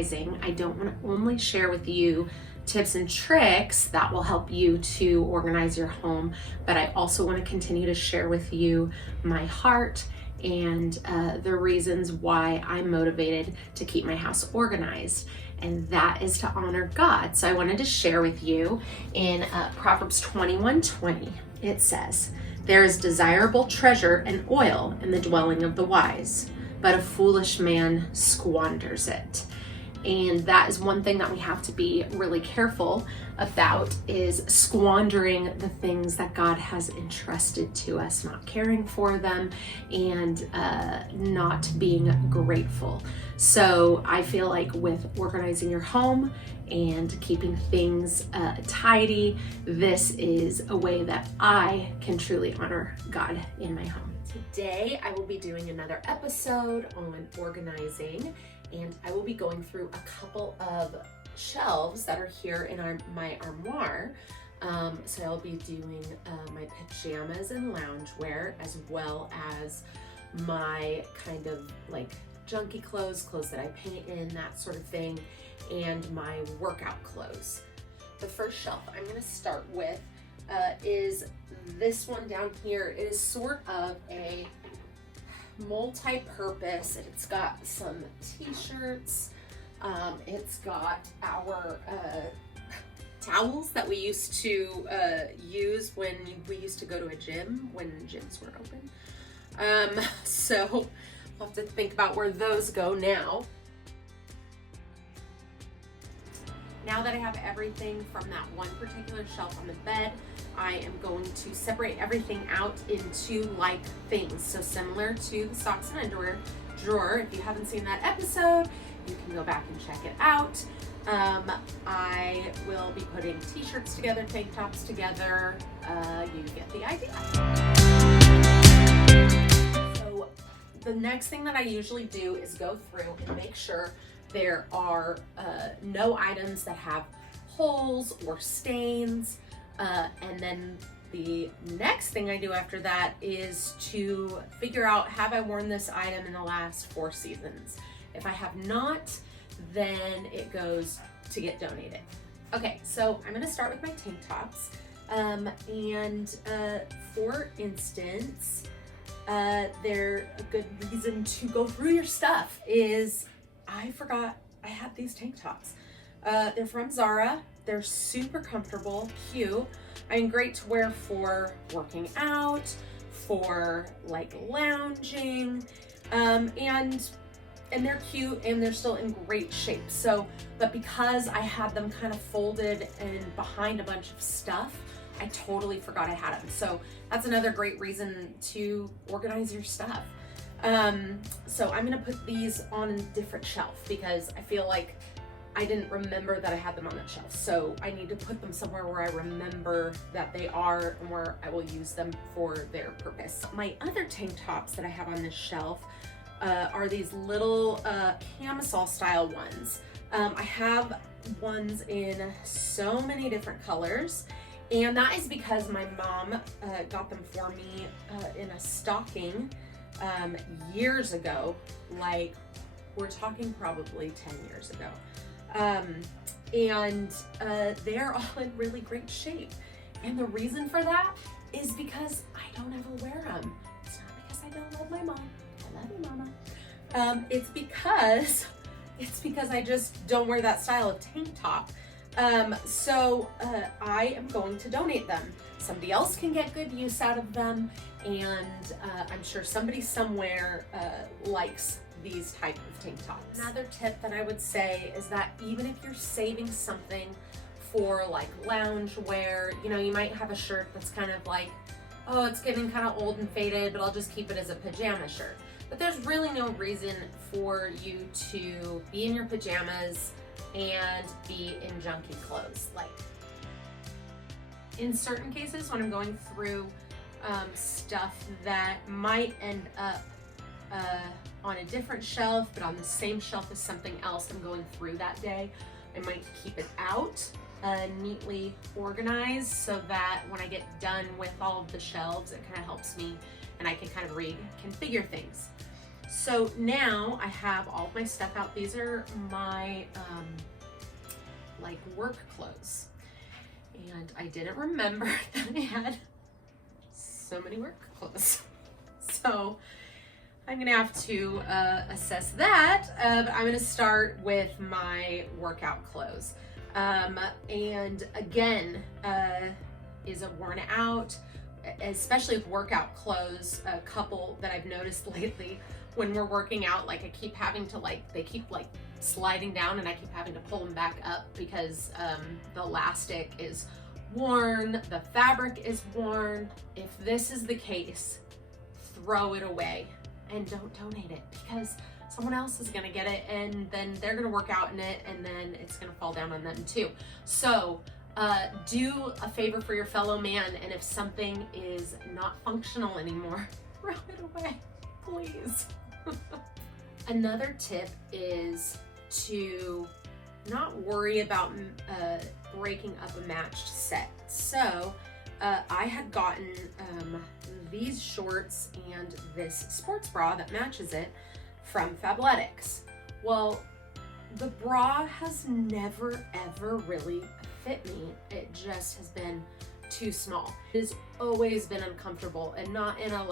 organizing, I don't want to only share with you tips and tricks that will help you to organize your home, but I also want to continue to share with you my heart and the reasons why I'm motivated to keep my house organized, and that is to honor God. So I wanted to share with you in Proverbs 21:20. It says, "There is desirable treasure and oil in the dwelling of the wise, but a foolish man squanders it." And that is one thing that we have to be really careful about, is squandering the things that God has entrusted to us, not caring for them, and not being grateful. So I feel like with organizing your home and keeping things tidy, this is a way that I can truly honor God in my home. Today I will be doing another episode on organizing, and I will be going through a couple of shelves that are here in my armoire. So I'll be doing my pajamas and loungewear, as well as my kind of like junky clothes that I paint in, that sort of thing, and my workout clothes. The first shelf I'm going to start with is this one down here. It is sort of a multi-purpose. It's got some t-shirts. It's got our towels that we used to use when we used to go to a gym, when gyms were open. So we'll have to think about where those go now. Now that I have everything from that one particular shelf on the bed, I am going to separate everything out into like things. So similar to the socks and underwear drawer. If you haven't seen that episode, you can go back and check it out. I will be putting t-shirts together, tank tops together. You get the idea. So the next thing that I usually do is go through and make sure there are no items that have holes or stains. And then the next thing I do after that is to figure out, have I worn this item in the last 4 seasons? If I have not, then it goes to get donated. Okay, so I'm gonna start with my tank tops. For instance, they're a good reason to go through your stuff is I forgot I had these tank tops. They're from Zara. They're super comfortable, cute. I mean, great to wear for working out, for like lounging, and they're cute and they're still in great shape. So, but because I had them kind of folded and behind a bunch of stuff, I totally forgot I had them. So that's another great reason to organize your stuff. So I'm gonna put these on a different shelf because I feel like I didn't remember that I had them on that shelf. So I need to put them somewhere where I remember that they are and where I will use them for their purpose. My other tank tops that I have on this shelf are these little camisole style ones. I have ones in so many different colors, and that is because my mom got them for me in a stocking years ago. Like, we're talking probably 10 years ago. They're all in really great shape. And the reason for that is because I don't ever wear them. It's not because I don't love my mom. I love you, Mama. It's because I just don't wear that style of tank top. So I am going to donate them. Somebody else can get good use out of them, and I'm sure somebody somewhere likes these type of tank tops. Another tip that I would say is that even if you're saving something for like loungewear, you know, you might have a shirt that's kind of like, oh, it's getting kind of old and faded, but I'll just keep it as a pajama shirt. But there's really no reason for you to be in your pajamas and be in junky clothes. Like, in certain cases, when I'm going through stuff that might end up on a different shelf, but on the same shelf as something else I'm going through that day, I might keep it out neatly organized so that when I get done with all of the shelves, it kind of helps me and I can kind of reconfigure things. So now I have all of my stuff out. These are my like work clothes. And I didn't remember that I had so many work clothes. So I'm gonna have to assess that. But I'm gonna start with my workout clothes. And again, is it worn out? Especially with workout clothes, a couple that I've noticed lately when we're working out, like I keep having to they keep sliding down and I keep having to pull them back up because the elastic is worn, the fabric is worn. If this is the case, throw it away and don't donate it because someone else is gonna get it and then they're gonna work out in it and then it's gonna fall down on them too. So do a favor for your fellow man, and if something is not functional anymore, throw it away, please. Another tip is to not worry about breaking up a matched set. So I had gotten these shorts and this sports bra that matches it from Fabletics. Well, the bra has never ever really fit me. It just has been too small. It has always been uncomfortable, and not in a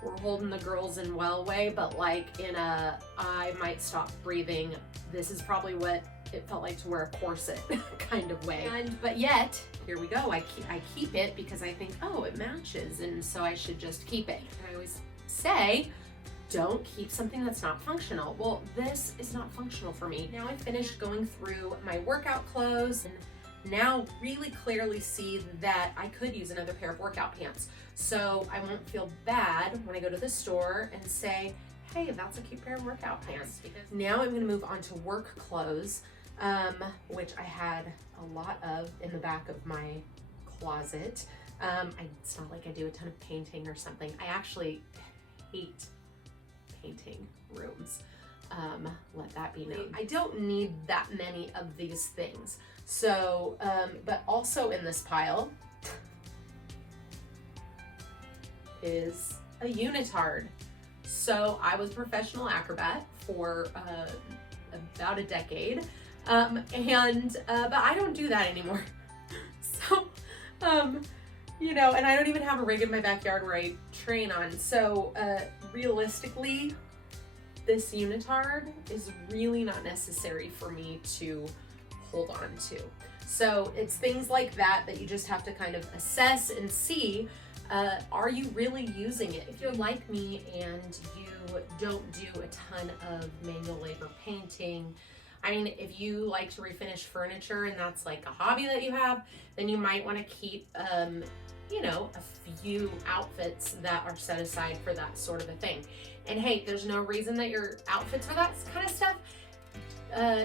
we're holding the girls in well way, but in a I might stop breathing. This is probably what it felt like to wear a corset kind of way. But yet, here we go. I keep it because I think, oh, it matches, and so I should just keep it. And I always say, don't keep something that's not functional. Well, this is not functional for me. Now I finished going through my workout clothes and now really clearly see that I could use another pair of workout pants. So I won't feel bad when I go to the store and say, hey, that's a cute pair of workout pants. Because now I'm gonna move on to work clothes, which I had a lot of in the back of my closet. It's not like I do a ton of painting or something. I actually hate painting rooms. Let that be known. I don't need that many of these things. So, but also in this pile is a unitard. So I was a professional acrobat for about a decade. But I don't do that anymore. So, and I don't even have a rig in my backyard where I train on. So, realistically, this unitard is really not necessary for me to hold on to. So it's things like that that you just have to kind of assess and see, are you really using it? If you're like me and you don't do a ton of manual labor painting, I mean, if you like to refinish furniture and that's like a hobby that you have, then you might want to keep, a few outfits that are set aside for that sort of a thing. And hey, there's no reason that your outfits for that kind of stuff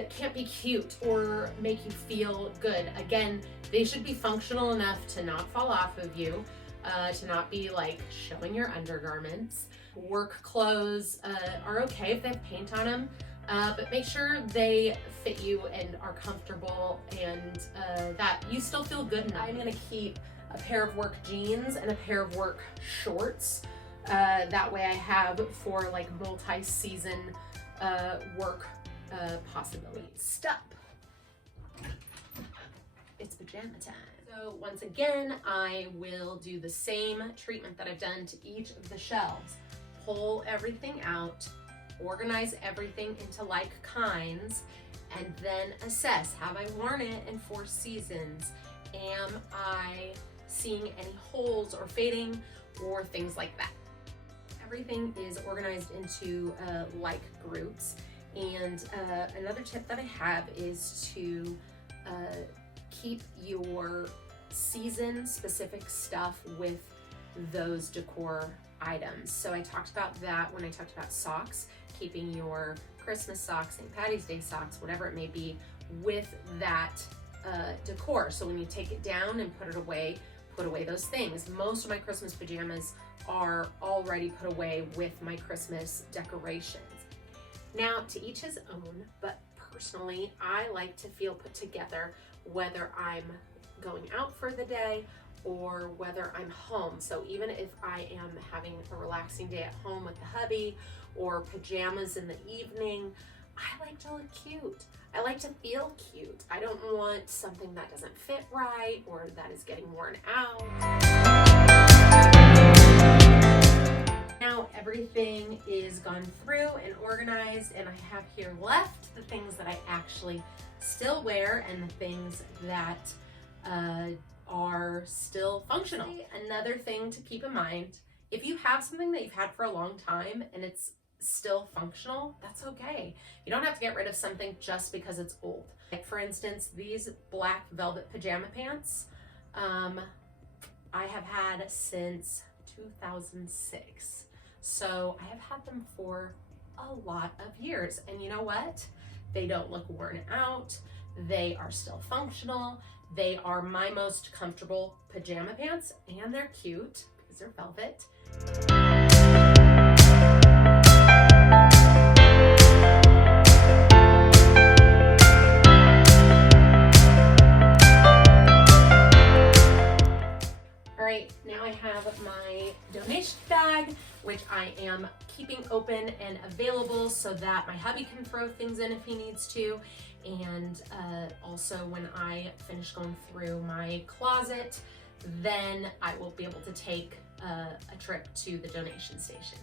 can't be cute or make you feel good. Again, they should be functional enough to not fall off of you, to not be showing your undergarments. Work clothes are okay if they have paint on them, but make sure they fit you and are comfortable and that you still feel good enough. I'm gonna keep a pair of work jeans and a pair of work shorts. That way I have for multi-season work possibilities. Stop. It's pajama time. So once again, I will do the same treatment that I've done to each of the shelves. Pull everything out, organize everything into like kinds, and then assess, have I worn it in 4 seasons? Am I seeing any holes or fading or things like that? Everything is organized into like groups. And another tip that I have is to keep your season specific stuff with those decor items. So I talked about that when I talked about socks, keeping your Christmas socks, St. Patty's Day socks, whatever it may be, with that decor. So when you take it down and put away those things. Most of my Christmas pajamas are already put away with my Christmas decorations. Now, to each his own, but personally, I like to feel put together whether I'm going out for the day or whether I'm home. So even if I am having a relaxing day at home with the hubby or pajamas in the evening, I like to look cute. I like to feel cute. I don't want something that doesn't fit right or that is getting worn out. Now everything is gone through and organized, and I have here left the things that I actually still wear and the things that are still functional. Another thing to keep in mind, if you have something that you've had for a long time and it's still functional, that's okay. You don't have to get rid of something just because it's old. Like for instance, these black velvet pajama pants, I have had since 2006. So I have had them for a lot of years. And you know what? They don't look worn out. They are still functional. They are my most comfortable pajama pants, and they're cute because they're velvet. All right, now I have my donation bag, which I am keeping open and available so that my hubby can throw things in if he needs to. And also when I finish going through my closet, then I will be able to take a trip to the donation station.